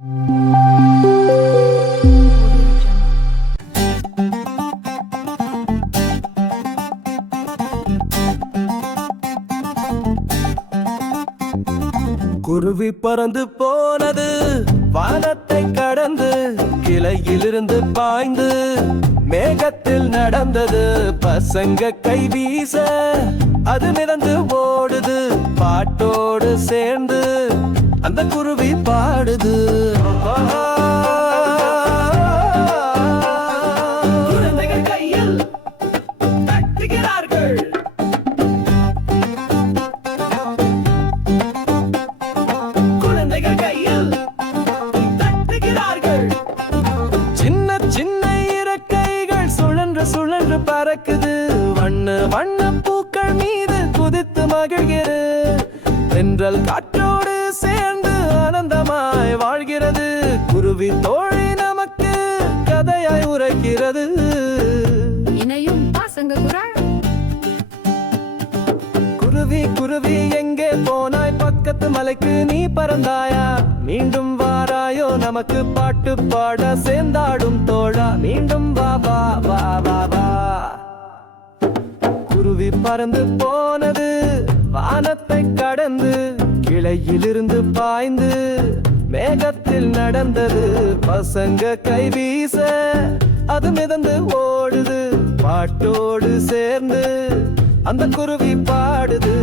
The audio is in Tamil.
குருவி பறந்து போனது வானத்தை கடந்து கிளையிலிருந்து பாய்ந்து மேகத்தில் நடந்தது பசங்க கை வீச அது அந்த குருவி பாடுது. குழந்தைகள் கையில் தட்டுகிறார்கள். குழந்தைகள் கையில் தட்டுகிறார்கள். சின்ன சின்ன இறக்கைகள் சுழன்று சுழன்று பறக்குது. வண்ண வண்ண பூக்கள் மீது குதித்து மகிழ்கிறது. தென்றல் காற்றோடு சேர்ந்து ஆனந்தமாய் வாழ்கிறது. குருவி தோழி நமக்கு கதையாய் உரைக்கிறது. இணையும் பாசங்க குரல். குருவி குருவி எங்கே போனாய்? பக்கத்து மலைக்கு நீ பறந்தாயா? மீண்டும் வாராயோ? நமக்கு பாட்டு பாட சேர்ந்தாடும் தோழா. மீண்டும் வா வா வா வா வா. குருவி பறந்து போனது வானத்தை கடந்து கிளையிலிருந்து பாய்ந்து மேகத்தில் நடந்தது. பசங்க கை வீச அது மிதந்து ஓடுது. பாட்டோடு சேர்ந்து அந்த குருவி பாடுது.